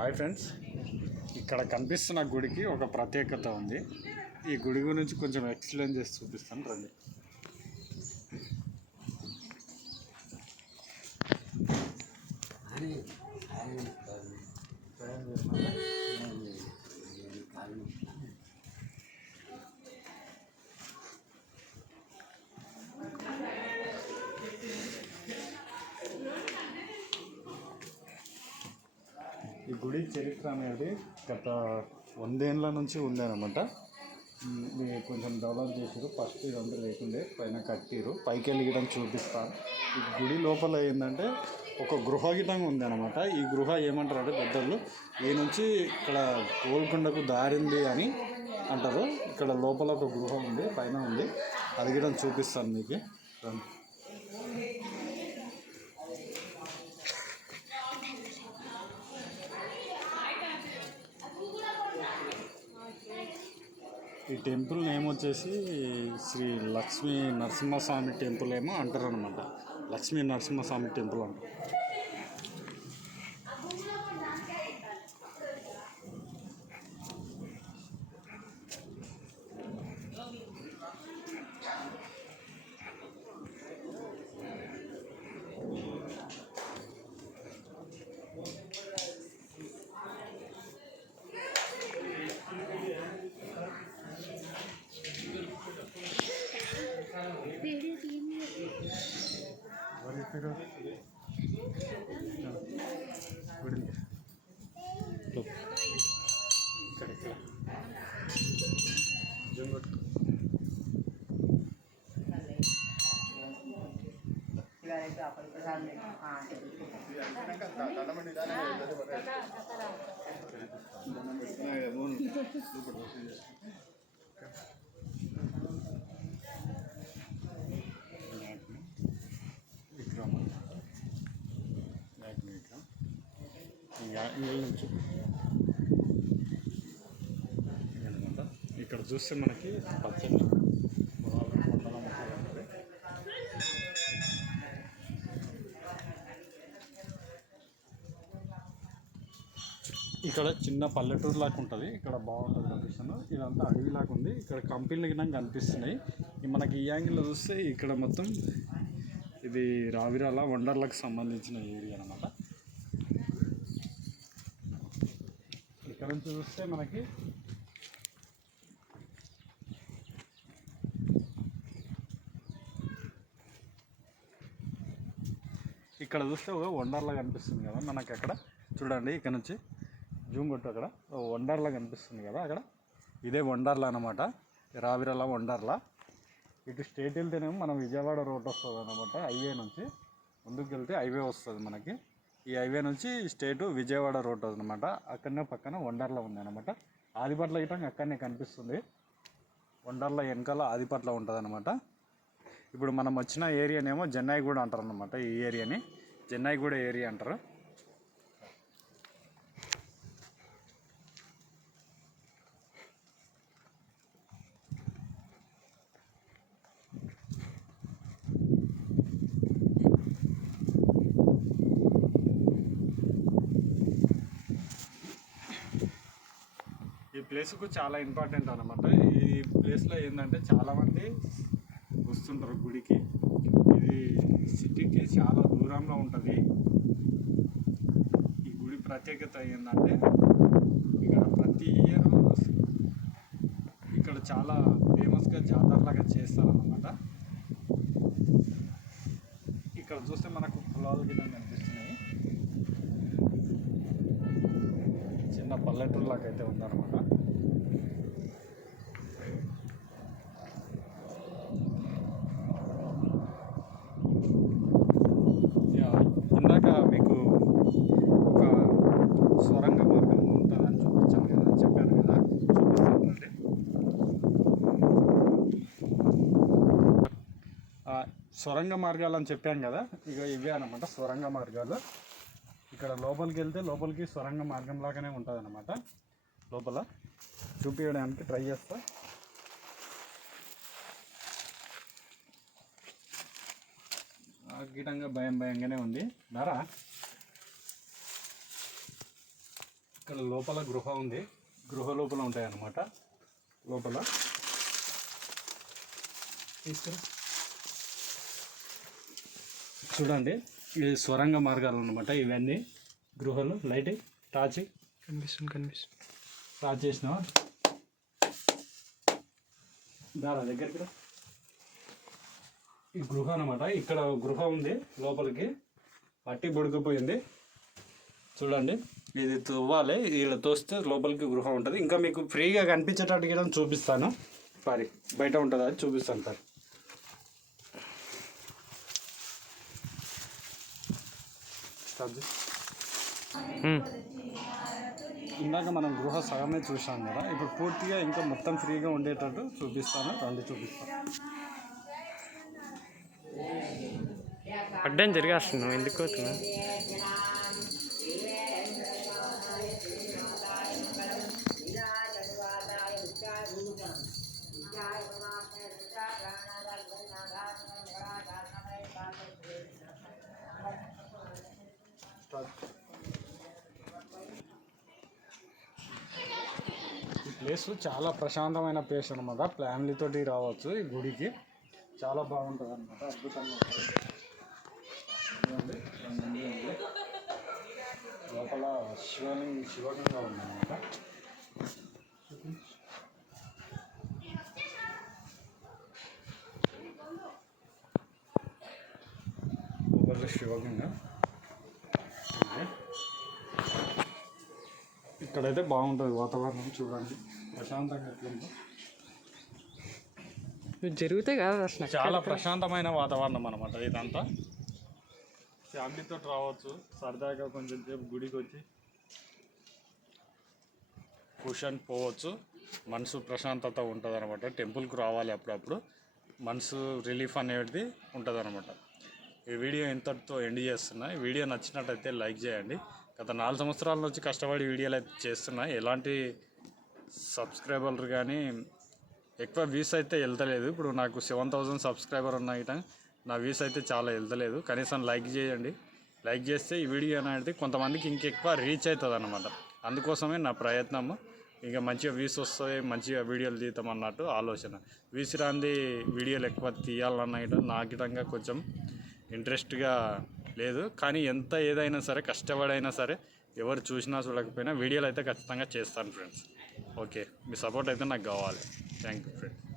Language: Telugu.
Hi friends. ఇక్కడ కనిపిస్తున్న గుడికి ఒక ప్రత్యేకత ఉంది. ఈ గుడి గురించి కొంచెం ఎక్స్ప్లెయిన్ చేసి చూపిస్తాను రండి. ఈ గుడి చరిత్ర అనేది గత వందేళ్ళ నుంచి ఉందన్నమాట. మీరు కొంచెం డెవలప్ చేసారు ఫస్ట్ ఇదంతా లేకుండే పైన కట్టిరు పైకి వెళ్ళడం చూపిస్తాను ఈ గుడి లోపల ఏంటంటే ఒక గృహ గిటంగా ఉంది అనమాట ఈ గృహ ఏమంటారు అంటే పెద్దలు ఈ నుంచి ఇక్కడ గోల్కొండకు దారింది అని అంటారు. ఇక్కడ లోపల ఒక గృహ ఉంది పైన ఉంది. అది కూడా చూపిస్తాను మీకు. ఈ టెంపుల్ నేమ్ వచ్చేసి శ్రీ లక్ష్మీ నరసింహస్వామి టెంపుల్ ఏమో అంటారు అనమాట లక్ష్మీ నరసింహస్వామి టెంపుల్ అంటారు వీడియో తీయండి ఎవరి పేరు? గుడి ఉంది. లో. ఇక్కడ, ఇక్కడ. జూమ్ కొట్టు. విక్రమ్ బ్యాక్ విక్రమ్ ఇంకా ఇందులో నుంచి ఇదన్నమాట. ఇక్కడ చూస్తే మనకి పచ్చని ఇక్కడ చిన్న పల్లెటూరు లాగా ఉంటుంది. ఇక్కడ బాగుంటుంది లొకేషన్ ఇదంతా అడవి లాగా ఉంది. ఇక్కడ కంపెనీలు గిట్ల కనిపిస్తున్నాయి. మనకి ఈ యాంగిల్లో చూస్తే ఇక్కడ మొత్తం ఇది రావిరాల వండర్లకు సంబంధించిన ఏరియా అనమాట ఇక్కడ నుంచి చూస్తే మనకి ఇక్కడ చూస్తే ఒక వండర్లా కనిపిస్తుంది కదా మనకి అక్కడ. చూడండి ఇక్కడ నుంచి జూమ్ కొట్టు అక్కడ. వండర్లా కనిపిస్తుంది కదా అక్కడ. ఇదే వండర్లా అనమాట రావిరాల వండర్లా. ఇటు స్టేట్ వెళ్తేనేమో మనం విజయవాడ రోడ్ వస్తుంది అనమాట హైవే నుంచి. ముందుకు వెళ్తే హైవే వస్తుంది మనకి. ఈ హైవే నుంచి స్టేట్ విజయవాడ రోడ్ అనమాట అక్కడనే పక్కన వండర్లా ఉంది అనమాట ఆదిపట్ల ఇటంగా అక్కడనే కనిపిస్తుంది. వండర్లా వెనకాల ఆదిపట్ల ఉంటుంది అనమాట ఇప్పుడు మనం వచ్చిన ఏరియానేమో జెన్నాయిగూడ అంటారు అనమాట ఈ ఏరియాని. జెన్నాయిగూడ ఏరియా అంటారు. ప్లేస్కు చాలా ఇంపార్టెంట్ అనమాట ఈ ప్లేస్లో ఏంటంటే చాలామంది వస్తుంటారు గుడికి. ఇది సిటీకి చాలా దూరంలో ఉంటుంది. ఈ గుడి ప్రత్యేకత ఏంటంటే ఇక్కడ ప్రతి ఇయర్ ఇక్కడ చాలా ఫేమస్గా జాతరలాగా చేస్తారనమాట ఇక్కడ చూస్తే మనకు పొలాలు గిట్ల కనిపిస్తున్నాయి. చిన్న పల్లెటూరు లాగా అయితే ఉందన్నమాట యా, ఇందాక మీకు ఒక సొరంగ మార్గం ఉంటుందని చూపించాను కదా చెప్పాను కదా చూపిస్తానండి ఆ, సొరంగ మార్గాలు అని చెప్పాను కదా ఇక ఇవే అనమాట సొరంగ మార్గాలు. ఇక్కడ లోపలికి వెళ్తే లోపలికి సొరంగ మార్గం లాగానే ఉంటుంది అనమాట లోపల చూపించడానికి ట్రై చేస్తా. ఆ భయం భయంగానే ఉంది. ధర ఇక్కడ లోపల గృహ ఉంది. గృహ లోపల ఉంటాయి అన్నమాట లోపల. తీసుకురా. చూడండి. ఇది స్వరంగ మార్గాలు అన్నమాట ఇవన్నీ. గృహలు లైట్ టార్చ్ కనిపిస్తుంది కనిపిస్తుంది. టార్చ్ చేసినావా? దారా దగ్గరికి. ఈ గృహ అనమాట ఇక్కడ గృహ ఉంది లోపలికి. పట్టి బుడికిపోయింది. చూడండి. ఇది తవ్వాలి. ఇలా తోస్తే లోపలికి గృహ ఉంటుంది. ఇంకా మీకు ఫ్రీగా కనిపించేటట్టు కూడా చూపిస్తాను. పరి. బయట ఉంటుంది? అది చూపిస్తాను సార్ ఇందాక మనం గృహ సగమే చూసాం కదా ఇప్పుడు పూర్తిగా ఇంకా మొత్తం ఫ్రీగా ఉండేటట్టు చూపిస్తాను. రండి చూపిస్తాను అడ్డం జరిగేస్తున్నావు ఎందుకు అవుతున్నా ప్లేస్ చాలా ప్రశాంతమైన ప్లేస్ అనమాట ఫ్యామిలీతోటి రావచ్చు ఈ గుడికి. చాలా బాగుంటుంది అనమాట అద్భుతంగా ఉంటుంది. లోపల శివలింగ శివలింగం ఉందన్నమాట. లోపల శివలింగం. ఇక్కడైతే బాగుంటుంది వాతావరణం చూడండి. ప్రశాంతంగా ఎట్లుందో ఇవి జరిగితే కాదు అసలు. చాలా ప్రశాంతమైన వాతావరణం అనమాట ఇదంతా. ఫ్యామిలీతో రావచ్చు సరదాగా కొంచెం సేపు గుడికి వచ్చి కూర్చొని పోవచ్చు. మనసు ప్రశాంతత ఉంటుంది అనమాట టెంపుల్కి రావాలి అప్పుడప్పుడు. మనసు రిలీఫ్ అనేది ఉంటుంది అనమాట ఈ వీడియో ఇంతటితో ఎండ్ చేస్తున్నా. ఈ వీడియో నచ్చినట్టయితే లైక్ చేయండి. గత నాలుగు సంవత్సరాల నుంచి కష్టపడి వీడియోలు అయితే చేస్తున్నా. ఎలాంటి సబ్స్క్రైబర్లు కానీ ఎక్కువ వ్యూస్ అయితే వెళ్తలేదు. ఇప్పుడు నాకు సెవెన్ థౌజండ్ సబ్స్క్రైబర్ ఉన్నాయి నా వ్యూస్ అయితే చాలా వెళ్తలేదు. కనీసం లైక్ చేయండి. లైక్ చేస్తే ఈ వీడియో అనేది కొంతమందికి ఇంకెక్కువ రీచ్ అవుతుంది అనమాట అందుకోసమే నా ప్రయత్నం ఇంకా మంచిగా వ్యూస్ వస్తాయి మంచిగా వీడియోలు తీద్దాం అన్నట్టు ఆలోచన. వ్యూస్ రాంది వీడియోలు ఎక్కువ తీయాలన్న నాకిటంగా కొంచెం ఇంట్రెస్ట్గా లేదు. కానీ ఎంత ఏదైనా సరే కష్టపడైనా సరే ఎవరు చూసినా చూడకపోయినా వీడియోలు అయితే ఖచ్చితంగా చేస్తాను ఫ్రెండ్స్ ఓకే మీ సపోర్ట్ అయితే నాకు కావాలి. Thank you friends